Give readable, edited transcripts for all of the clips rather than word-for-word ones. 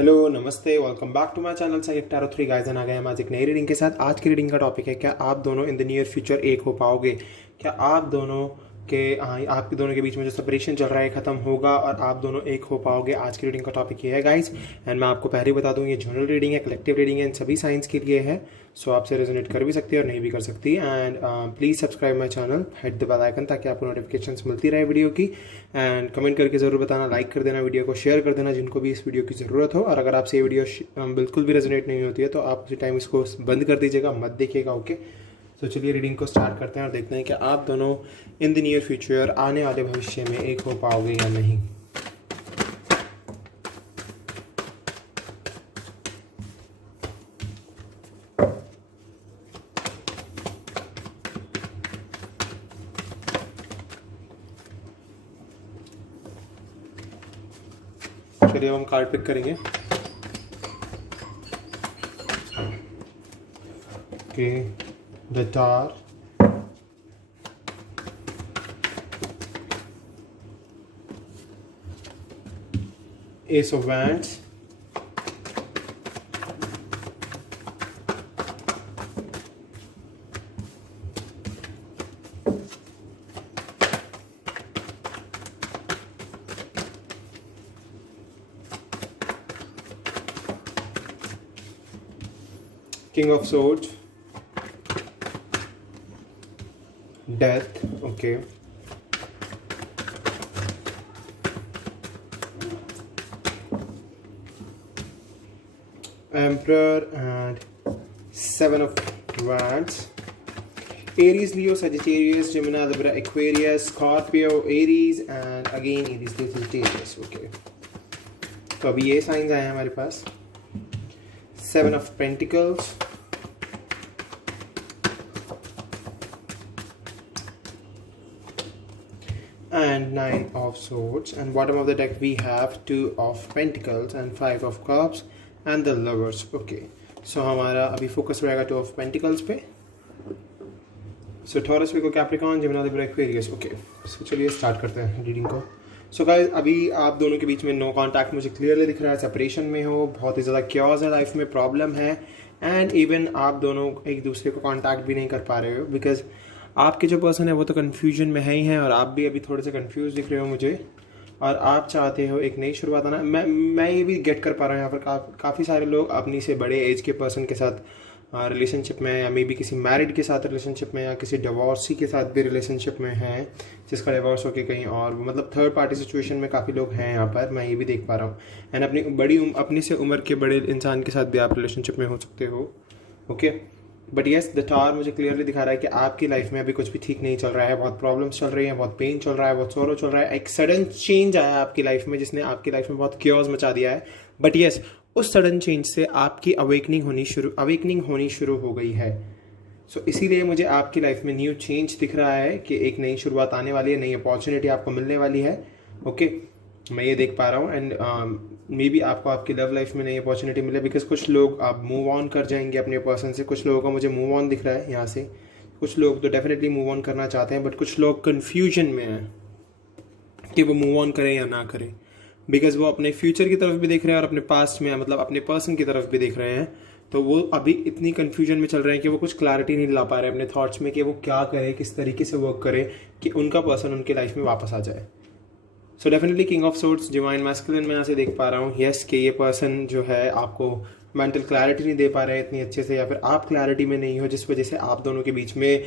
Hello नमस्ते, welcome back to my channel psychic tarot 3 guys. आ गए हम आज एक नई रीडिंग के साथ। आज की रीडिंग का टॉपिक है, क्या आप दोनों इन द नियर फ्यूचर एक हो पाओगे? क्या आप दोनों के आपके दोनों के बीच में जो सेपरेशन चल रहा है खत्म होगा और आप दोनों एक हो पाओगे? आज की रीडिंग का टॉपिक ये है गाइस। एंड मैं आपको पहले ही बता दूं, ये जनरल रीडिंग है, कलेक्टिव रीडिंग है, इन सभी साइंस के लिए है। सो आपसे रेजोनेट कर भी सकती है और नहीं भी कर सकती। And please subscribe my channel, hit the bell icon, ताकि आपको नोटिफिकेशंस मिलती रहे वीडियो की। एंड कमेंट करके ज़रूर बताना, लाइक कर देना, वीडियो को शेयर कर देना जिनको भी इस वीडियो की ज़रूरत हो। और अगर आपसे ये वीडियो बिल्कुल भी रेजोनेट नहीं होती है तो आप उसी टाइम इसको बंद कर दीजिएगा, मत देखिएगा। ओके, तो चलिए रीडिंग को स्टार्ट करते हैं और देखते हैं कि आप दोनों इन द नियर फ्यूचर, आने वाले भविष्य में एक हो पाओगे या नहीं। चलिए अब हम कार्ड पिक करेंगे। Okay, the tower, S of wands, king of swords, death, okay, emperor and seven of wands, Aries, Leo, Sagittarius, Gemini, Libra, Aquarius, Scorpio, Aries and again Aries, Leo, Sagittarius. Okay, तो अभी ये signs आए हैं हमारे पास। Seven of pentacles, and nine of swords, and bottom of the deck we have two of pentacles and five of cups and the lovers. okay, so हमारा अभी focus रहेगा टू ऑफ पेंटिकल्स पे। So Taurus, Virgo, Capricorn, Gemini, Libra, Aquarius. Okay, so चलिए start करते हैं reading को। So guys, अभी आप दोनों के बीच में नो कांटेक्ट मुझे क्लियरली दिख रहा है। सेपरेशन में हो, बहुत ही ज़्यादा क्योर्स है, लाइफ में प्रॉब्लम है, एंड इवन आप दोनों एक दूसरे को कांटेक्ट भी नहीं कर पा रहे हो, बिकॉज आपके जो पर्सन है वो तो कन्फ्यूजन में है ही हैं और आप भी अभी थोड़े से कन्फ्यूज दिख रहे हो मुझे, और आप चाहते हो एक नई शुरुआत आना। मैं ये भी गेट कर पा रहा हूँ यहाँ पर काफ़ी सारे लोग अपनी से बड़े एज के पर्सन के साथ रिलेशनशिप में, या मे बी किसी मैरिड के साथ रिलेशनशिप में, या किसी डिवोर्सी के साथ भी रिलेशनशिप में हैं जिसका डिवोर्स होके कहीं और, मतलब थर्ड पार्टी सिचुएशन में काफ़ी लोग हैं यहाँ पर, मैं ये भी देख पा रहा हूँ। एंड अपनी से उम्र के बड़े इंसान के साथ भी आप रिलेशनशिप में हो सकते हो। Okay, but yes, the tower मुझे क्लियरली दिखा रहा है कि आपकी लाइफ में अभी कुछ भी ठीक नहीं चल रहा है। बहुत प्रॉब्लम्स चल रही हैं, बहुत पेन चल रहा है, बहुत सोरो चल रहा है। एक सडन चेंज आया आपकी लाइफ में जिसने आपकी लाइफ में बहुत क्योर्स मचा दिया है। बट येस, उस सडन चेंज से आपकी अवेकनिंग होनी शुरू हो गई है। सो इसीलिए मुझे आपकी लाइफ में न्यू चेंज दिख रहा है कि एक नई शुरुआत आने वाली है, नई अपॉर्चुनिटी आपको मिलने वाली है। ओके, मैं ये देख पा रहा हूँ। एंड मे बी आपको आपकी लव लाइफ में नई अपॉर्चुनिटी मिले, बिकॉज कुछ लोग आप मूव ऑन कर जाएंगे अपने पर्सन से। कुछ लोगों का मुझे मूव ऑन दिख रहा है यहाँ से। कुछ लोग तो डेफिनेटली मूव ऑन करना चाहते हैं, बट कुछ लोग कन्फ्यूजन में हैं कि वो मूव ऑन करें या ना करें, बिकॉज वो अपने फ्यूचर की तरफ भी देख रहे हैं और अपने पास्ट में, मतलब अपने पर्सन की तरफ भी देख रहे हैं। तो वो अभी इतनी कन्फ्यूजन में चल रहे हैं कि वो कुछ क्लैरिटी नहीं ला पा रहे अपने थॉट्स में कि वो क्या करें, किस तरीके से वर्क करें कि उनका पर्सन उनके लाइफ में वापस आ जाए। So definitely king of swords, divine masculine में यहाँ से देख पा रहा हूँ। यस, कि ये पर्सन जो है आपको मेंटल क्लैरिटी नहीं दे पा रहे हैं इतनी अच्छे से, या फिर आप क्लैरिटी में नहीं हो, जिस वजह से आप दोनों के बीच में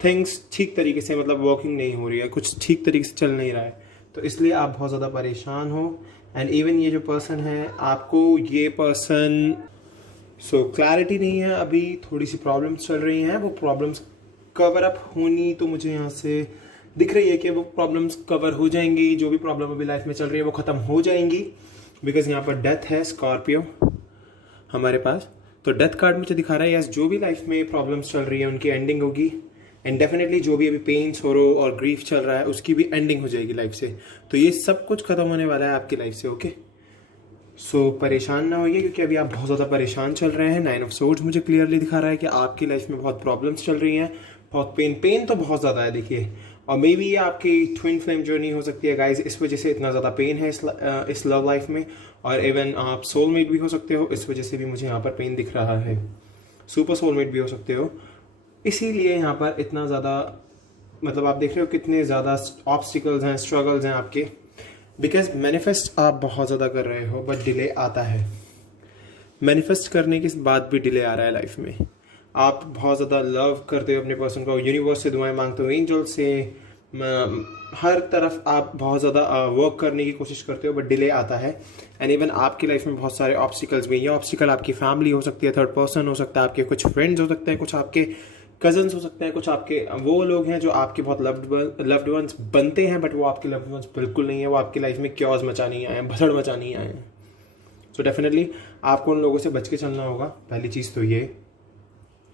थिंग्स ठीक तरीके से, मतलब वर्किंग नहीं हो रही है, कुछ ठीक तरीके से चल नहीं रहा है। तो इसलिए आप बहुत ज़्यादा परेशान हो। एंड इवन ये जो पर्सन है, आपको ये पर्सन, सो क्लैरिटी नहीं है अभी, थोड़ी सी प्रॉब्लम्स चल रही हैं। वो प्रॉब्लम्स कवर अप होनी तो मुझे यहाँ से दिख रही है कि वो प्रॉब्लम्स कवर हो जाएंगी। जो भी प्रॉब्लम अभी लाइफ में चल रही है वो ख़त्म हो जाएंगी, बिकॉज यहाँ पर डेथ है, स्कॉर्पियो हमारे पास। तो डेथ कार्ड मुझे दिखा रहा है यस, जो भी लाइफ में प्रॉब्लम्स चल रही है उनकी एंडिंग होगी। एंड डेफिनेटली जो भी अभी पेन, सोरो और ग्रीफ चल रहा है उसकी भी एंडिंग हो जाएगी लाइफ से। तो ये सब कुछ खत्म होने वाला है आपकी लाइफ से। ओके, सो परेशान ना होइए, क्योंकि अभी आप बहुत ज़्यादा परेशान चल रहे हैं। नाइन ऑफ सोर्ड्स मुझे क्लियरली दिखा रहा है कि आपकी लाइफ में बहुत प्रॉब्लम्स चल रही हैं, बहुत पेन तो बहुत ज़्यादा है, देखिए। और मे बी ये आपकी ट्विन फ्लेम जर्नी हो सकती है गाइज, इस वजह से इतना ज़्यादा पेन है इस लव लाइफ में। और इवन आप सोलमेट भी हो सकते हो, इस वजह से भी मुझे यहाँ पर पेन दिख रहा है। सुपर सोलमेट भी हो सकते हो, इसीलिए यहाँ पर इतना ज़्यादा मतलब आप देख रहे हो कितने ज़्यादा ऑब्स्टिकल्स हैं, स्ट्रगल्स हैं आपके, बिकॉज मैनिफेस्ट आप बहुत ज़्यादा कर रहे हो बट डिले आता है। मैनिफेस्ट करने के बाद भी डिले आ रहा है लाइफ में। आप बहुत ज़्यादा लव करते हो अपने पर्सन को, यूनिवर्स से दुआएं मांगते हो, एंजल से, हर तरफ आप बहुत ज़्यादा वर्क करने की कोशिश करते हो बट डिले आता है। एंड इवन आपकी लाइफ में बहुत सारे ऑब्स्टिकल्स भी, ये ऑब्स्टिकल आपकी फैमिली हो सकती है, थर्ड पर्सन हो सकता है, आपके कुछ फ्रेंड्स हो सकते हैं, कुछ आपके कजन्स हो सकते हैं, कुछ आपके वो लोग हैं जो आपके बहुत लव्ड वंस बनते हैं बट वो आपके लव्ड वंस बिल्कुल नहीं है, वो आपकी लाइफ में क्योस मचाने आए हैं, भसड़ मचाने आए हैं। सो डेफिनेटली आपको उन लोगों से बच के चलना होगा, पहली चीज़ तो ये।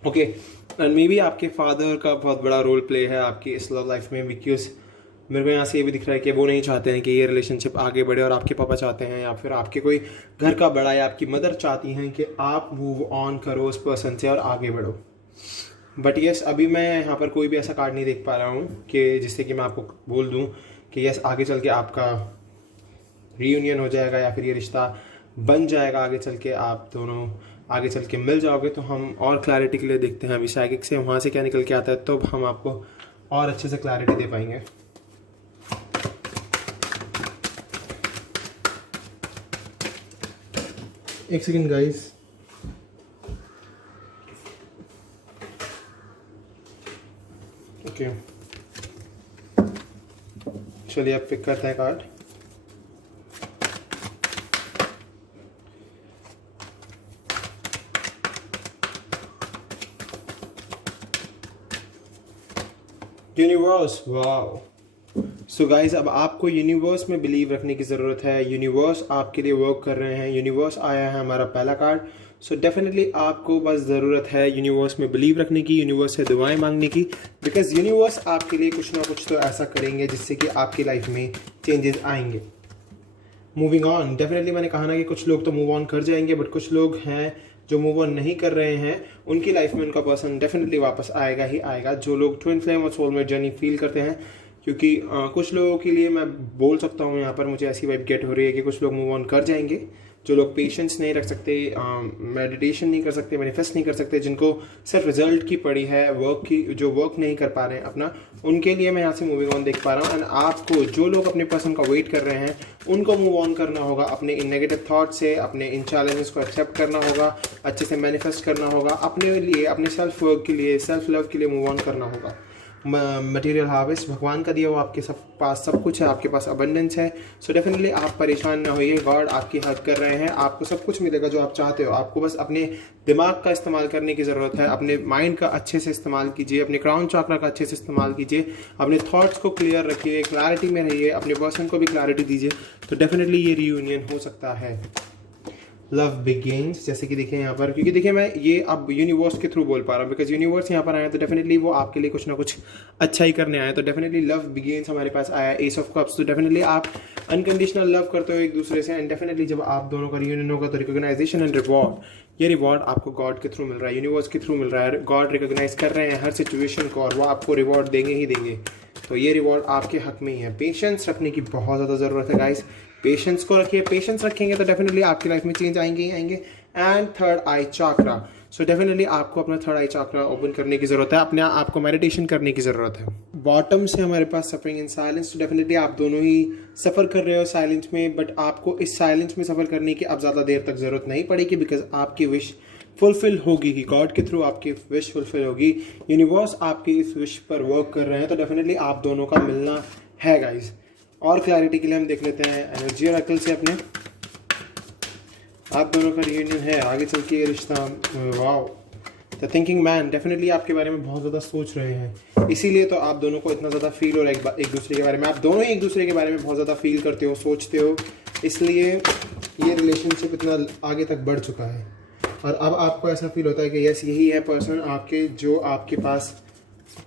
ओके, एंड मे बी आपके फादर का बहुत बड़ा रोल प्ले है आपकी इस लव लाइफ में, बिकॉज मेरे को यहाँ से ये भी दिख रहा है कि वो नहीं चाहते हैं कि ये रिलेशनशिप आगे बढ़े, और आपके पापा चाहते हैं या फिर आपके कोई घर का बड़ा या आपकी मदर चाहती हैं कि आप मूव ऑन करो उस पर्सन से और आगे बढ़ो। बट यस, अभी मैं यहाँ पर कोई भी ऐसा कार्ड नहीं देख पा रहा हूँ कि जिससे कि मैं आपको बोल दूँ कि यस आगे चल के आपका रीयूनियन हो जाएगा या फिर ये रिश्ता बन जाएगा, आगे चल के आप दोनों आगे चल के मिल जाओगे। तो हम और क्लैरिटी के लिए देखते हैं अभी साइकिक से वहाँ से क्या निकल के आता है, तो हम आपको और अच्छे से क्लैरिटी दे पाएंगे। एक सेकेंड गाइस, ओके चलिए अब पिक करते हैं card. Universe, wow. So guys, अब आपको यूनिवर्स में बिलीव रखने की ज़रूरत है। यूनिवर्स आपके लिए वर्क कर रहे हैं। यूनिवर्स आया है हमारा पहला कार्ड। सो डेफिनेटली आपको बस ज़रूरत है यूनिवर्स में बिलीव रखने की, यूनिवर्स से दुआएं मांगने की, बिकॉज यूनिवर्स आपके लिए कुछ ना कुछ तो ऐसा करेंगे जिससे कि आपकी लाइफ में चेंजेस आएंगे। मूविंग ऑन, डेफिनेटली मैंने कहा ना कि कुछ लोग तो मूव ऑन कर जाएंगे, बट कुछ लोग हैं जो मूव ऑन नहीं कर रहे हैं, उनकी लाइफ में उनका पर्सन डेफिनेटली वापस आएगा ही आएगा। जो लोग ट्विन फ्लेम और सोलमेट जर्नी फील करते हैं, क्योंकि कुछ लोगों के लिए मैं बोल सकता हूँ यहाँ पर मुझे ऐसी वाइब गेट हो रही है कि कुछ लोग मूव ऑन कर जाएंगे। जो लोग पेशेंस नहीं रख सकते, मेडिटेशन नहीं कर सकते, मैनिफेस्ट नहीं कर सकते, जिनको सिर्फ रिजल्ट की पड़ी है, वर्क की जो वर्क नहीं कर पा रहे हैं अपना, उनके लिए मैं यहाँ से मूविंग ऑन देख पा रहा हूँ। एंड आपको जो लोग अपने पर्सन का वेट कर रहे हैं, उनको मूव ऑन करना होगा अपने इन नेगेटिव थॉट से, अपने इन चैलेंजेस को एक्सेप्ट करना होगा, अच्छे से मैनिफेस्ट करना होगा, अपने लिए, अपने सेल्फ वर्क के लिए, सेल्फ लव के लिए मूव ऑन करना होगा। मटेरियल हार्वेस्ट भगवान का दिया वो आपके सब पास सब कुछ है, आपके पास अबंडेंस है। सो डेफिनेटली आप परेशान ना होइए, गॉड आपकी हेल्प कर रहे हैं, आपको सब कुछ मिलेगा जो आप चाहते हो। आपको बस अपने दिमाग का इस्तेमाल करने की ज़रूरत है, अपने माइंड का अच्छे से इस्तेमाल कीजिए, अपने क्राउन चक्रा का अच्छे से इस्तेमाल कीजिए, अपने थॉट्स को क्लियर रखिए, क्लैरिटी में रहिए, अपने पर्सन को भी क्लैरिटी दीजिए, तो डेफिनेटली ये रीयूनियन हो सकता है। लव बिगिंस, जैसे कि देखिए यहाँ पर, क्योंकि देखिए मैं ये अब यूनिवर्स के थ्रू बोल पा रहा हूँ, बिकॉज यूनिवर्स यहाँ पर आया तो डेफिनेटली वो आपके लिए कुछ ना कुछ अच्छा ही करने आया। तो डेफिनेटली लव बिगिंस हमारे पास आया, एस ऑफ कप्स। तो डेफिनेटली आप अनकंडीशनल लव करते हो एक दूसरे से, एंड डेफिनेटली जब आप दोनों का रीयूनियन होगा तो रिकॉग्नाइजेशन एंड रिवॉर्ड, ये रिवॉर्ड आपको गॉड के थ्रू मिल रहा है, यूनिवर्स के थ्रू मिल रहा है। गॉड रिकॉग्नाइज कर रहे हैं हर सिचुएशन को और वो आपको रिवॉर्ड देंगे ही देंगे। तो ये रिवॉर्ड आपके हक में ही है। पेशेंस रखने की बहुत ज़्यादा ज़रूरत है गाइस, पेशेंस को रखिए। पेशेंस रखेंगे तो डेफिनेटली आपकी लाइफ में चेंज आएंगे ही आएंगे। And third I chakra, so definitely आपको अपना थर्ड आई चाक्रा ओपन करने की ज़रूरत है, अपने आपको मेडिटेशन करने की ज़रूरत है। बॉटम से हमारे पास सफरिंग इन साइलेंस, तो डेफिनेटली आप दोनों ही सफ़र कर रहे हो साइलेंस में, बट आपको इस साइलेंस में सफ़र करने की अब ज़्यादा देर तक ज़रूरत नहीं पड़ेगी, बिकॉज आपकी विश फुलफिल होगी ही, गॉड के थ्रू आपकी विश फुलफिल होगी। यूनिवर्स आपकी इस विश पर वर्क कर रहे हैं, तो डेफिनेटली आप दोनों का मिलना है गाइज। और क्लैरिटी के लिए हम देख लेते हैं एनर्जी ऑरेकल से अपने, आप दोनों का रियूनियन है, आगे चल के ये रिश्ता, wow. The thinking man definitely आपके बारे में बहुत ज़्यादा सोच रहे हैं, इसीलिए तो आप दोनों को इतना ज़्यादा फील हो रहा है एक दूसरे के बारे में। आप दोनों ही एक दूसरे के बारे में बहुत ज़्यादा फील करते हो, सोचते हो, इसलिए ये रिलेशनशिप इतना आगे तक बढ़ चुका है। और अब आपको ऐसा फील होता है कि यस यही है पर्सन आपके, जो आपके पास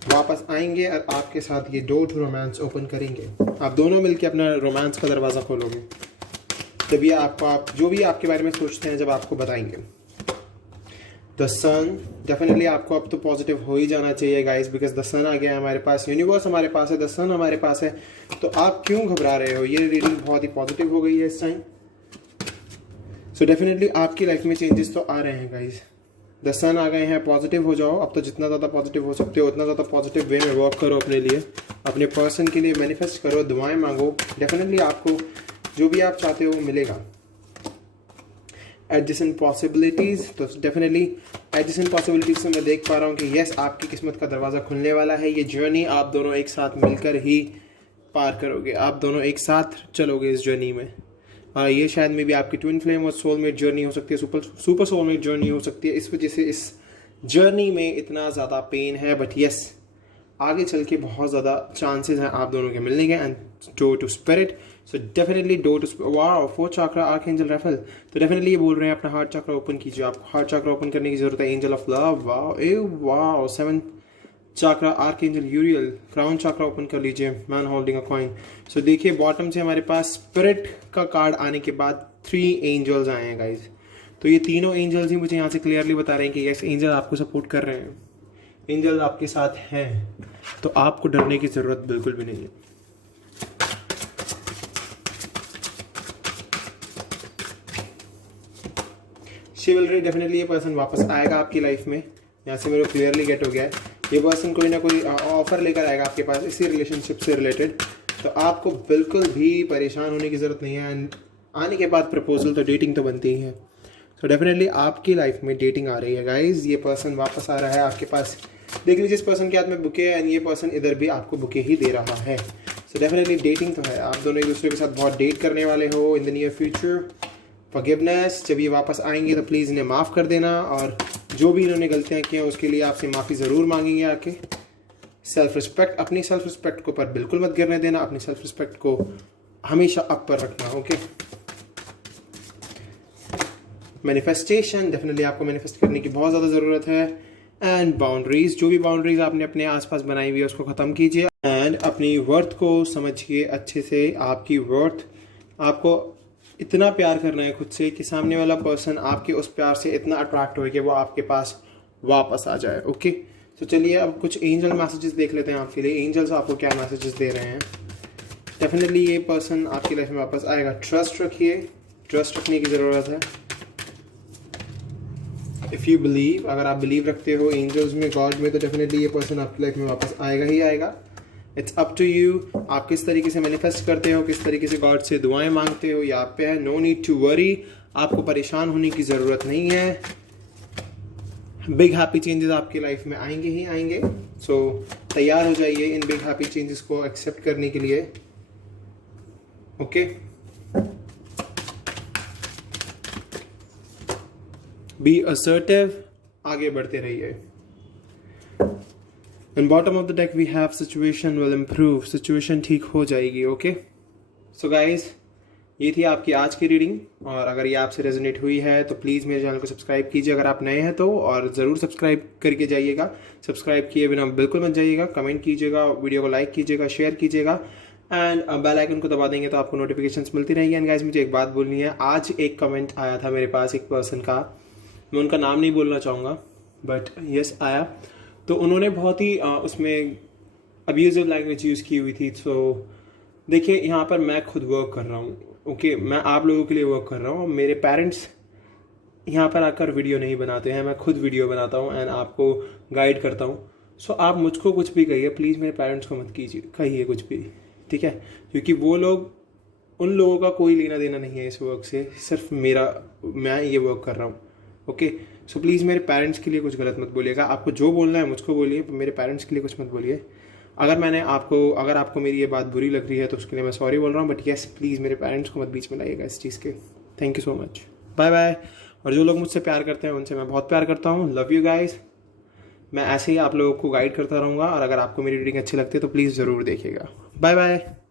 वापस आएंगे और आपके साथ ये डोर टू रोमांस ओपन करेंगे। आप दोनों मिलकर अपना रोमांस का दरवाज़ा खोलोगे, जब ये आपको आप जो भी आपके बारे में सोचते हैं जब आपको बताएंगे। द सन, डेफिनेटली आपको अब तो पॉजिटिव हो ही जाना चाहिए गाइस, बिकॉज द सन आ गया है हमारे पास, यूनिवर्स हमारे पास है, द सन हमारे पास है, तो आप क्यों घबरा रहे हो। ये रीडिंग बहुत ही पॉजिटिव हो गई है इस टाइम। सो डेफिनेटली आपकी लाइफ में चेंजेस तो आ रहे हैं गाइज। द सन आ गए हैं, पॉजिटिव हो जाओ। अब तो जितना ज़्यादा पॉजिटिव हो सकते हो उतना ज़्यादा पॉजिटिव वे में वर्क करो अपने लिए, अपने पर्सन के लिए मैनिफेस्ट करो, दुआएं मांगो। डेफिनेटली आपको जो भी आप चाहते हो वो मिलेगा। एडजेसेंट पॉसिबिलिटीज़, तो डेफिनेटली एडजेसेंट पॉसिबिलिटीज़ से मैं देख पा रहा हूँ कि यस, आपकी किस्मत का दरवाज़ा खुलने वाला है। ये जर्नी आप दोनों एक साथ मिलकर ही पार करोगे, आप दोनों एक साथ चलोगे इस जर्नी में। ये शायद में भी आपकी ट्विन फ्लेम और सोलमेट जर्नी हो सकती है, सुपर सोलमेट जर्नी हो सकती है। इस वजह से इस जर्नी में इतना ज़्यादा पेन है, बट यस, आगे चल के बहुत ज़्यादा चांसेस हैं आप दोनों के मिलने के। And door to spirit, so definitely door to wow, 4th chakra archangel Raphael. तो डेफिनेटली ये बोल रहे हैं अपना हार्ट चक्रा ओपन कीजिए। आपको हार्ट चक्रा ओपन करने की जरूरत है। Angel of love, wow a wow. 7th chakra archangel Uriel, crown chakra open कर लीजिए। Man holding a coin. So देखिए बॉटम से हमारे पास स्पिरिट का कार्ड आने के बाद 3 एंजल्स आए हैं गाइज। तो ये तीनों एंजल्स ही मुझे यहाँ से क्लियरली बता रहे हैं कि यस, एंजल आपको सपोर्ट कर रहे हैं, एंजल्स आपके साथ हैं, तो आपको डरने की जरूरत बिल्कुल भी नहीं है। शिवलरी, डेफिनेटली ये पर्सन वापस आएगा आपकी लाइफ में। यहाँ से मेरे को क्लियरली गेट हो गया है, ये पर्सन कोई ना कोई ऑफर लेकर आएगा आपके पास इसी रिलेशनशिप से रिलेटेड। तो आपको बिल्कुल भी परेशान होने की ज़रूरत नहीं है। एंड आने के बाद प्रपोजल तो डेटिंग तो बनती ही है। सो डेफिनेटली आपकी लाइफ में डेटिंग आ रही है गाइज। ये पर्सन वापस आ रहा है आपके पास। देख लीजिए इस पर्सन के हाथ में बुके है एंड ये पर्सन इधर भी आपको बुके ही दे रहा है। सो डेफिनेटली डेटिंग तो है, आप दोनों एक दूसरे के साथ बहुत डेट करने वाले हो in the near future. Forgiveness, जब ये वापस आएंगे तो प्लीज़ इन्हें माफ़ कर देना, और जो भी इन्होंने गलतियाँ की हैं उसके लिए आपसे माफ़ी ज़रूर मांगेंगे आके। सेल्फ रिस्पेक्ट, अपनी सेल्फ रिस्पेक्ट को पर बिल्कुल मत गिरने देना, अपनी सेल्फ रिस्पेक्ट को हमेशा अप पर रखना। ओके, मैनिफेस्टेशन, डेफिनेटली आपको मैनिफेस्ट करने की बहुत ज़्यादा ज़रूरत है। एंड बाउंड्रीज, जो भी बाउंड्रीज आपने अपने आसपास बनाई हुई है उसको ख़त्म कीजिए। एंड अपनी वर्थ को समझिए अच्छे से। आपकी वर्थ, आपको इतना प्यार करना है खुद से कि सामने वाला पर्सन आपके उस प्यार से इतना अट्रैक्ट हो कि वो आपके पास वापस आ जाए। ओके, तो चलिए अब कुछ एंजल मैसेजेस देख लेते हैं आपके लिए। एंजल्स आपको क्या मैसेजेस दे रहे हैं। डेफिनेटली ये पर्सन आपकी लाइफ में वापस आएगा। ट्रस्ट रखिए, ट्रस्ट रखने की ज़रूरत है। इफ़ यू बिलीव, अगर आप बिलीव रखते हो एंजल्स में, गॉड में, तो डेफिनेटली ये पर्सन आपकी लाइफ में वापस आएगा ही आएगा। इट्स अप टू यू, आप किस तरीके से मैनिफेस्ट करते हो, किस तरीके से गॉड से दुआएं मांगते हो, ये आप पे है। नो नीड टू वरी, आपको परेशान होने की ज़रूरत नहीं है। बिग हैप्पी चेंजेस आपकी लाइफ में आएंगे ही आएंगे। सो तैयार हो जाइए इन बिग हैप्पी चेंजेस को एक्सेप्ट करने के लिए। ओके, बी असर्टिव, आगे बढ़ते रहिए। In bottom of the deck we have situation will improve, situation ठीक हो जाएगी। ओके, सो गाइज ये थी आपकी आज की रीडिंग, और अगर ये आपसे रेजोनेट हुई है तो प्लीज़ मेरे चैनल को सब्सक्राइब कीजिए अगर आप नए हैं तो, और ज़रूर सब्सक्राइब करके जाइएगा। सब्सक्राइब किए बिना बिल्कुल मत जाइएगा। कमेंट कीजिएगा, वीडियो को लाइक कीजिएगा, शेयर कीजिएगा, एंड बेल आइकन को दबा देंगे तो आपको नोटिफिकेशंस मिलती रहेंगी। एंड गाइज मुझे एक बात बोलनी है, आज एक कमेंट आया था मेरे पास एक पर्सन का, मैं उनका नाम नहीं बोलना चाहूँगा बट यस आया। तो उन्होंने बहुत ही उसमें अब्यूजिव लैंग्वेज यूज़ की हुई थी। तो देखिए यहाँ पर मैं खुद वर्क कर रहा हूँ। ओके, मैं आप लोगों के लिए वर्क कर रहा हूँ। मेरे पेरेंट्स यहाँ पर आकर वीडियो नहीं बनाते हैं, मैं खुद वीडियो बनाता हूँ एंड आपको गाइड करता हूँ। सो आप मुझको कुछ भी कहिए, प्लीज़ मेरे पेरेंट्स को मत कीजिए, कहिए कुछ भी, ठीक है, क्योंकि वो लोग, उन लोगों का कोई लेना देना नहीं है इस वर्क से, सिर्फ मैं ये वर्क कर रहा हूँ। ओके, सो प्लीज़ मेरे पेरेंट्स के लिए कुछ गलत मत बोलिएगा। आपको जो बोलना है मुझको बोलिए, मेरे पेरेंट्स के लिए कुछ मत बोलिए। अगर आपको मेरी ये बात बुरी लग रही है तो उसके लिए मैं सॉरी बोल रहा हूँ, बट येस प्लीज़ मेरे पेरेंट्स को मत बीच में लाइएगा इस चीज़ के। Thank you so much, bye bye. और जो लोग मुझसे प्यार करते हैं उनसे मैं बहुत प्यार करता हूँ। Love you guys. मैं ऐसे ही आप लोगों को गाइड करता रहूँगा, और अगर आपको मेरी रीडिंग अच्छी लगती है तो प्लीज़ ज़रूर देखिएगा। Bye bye.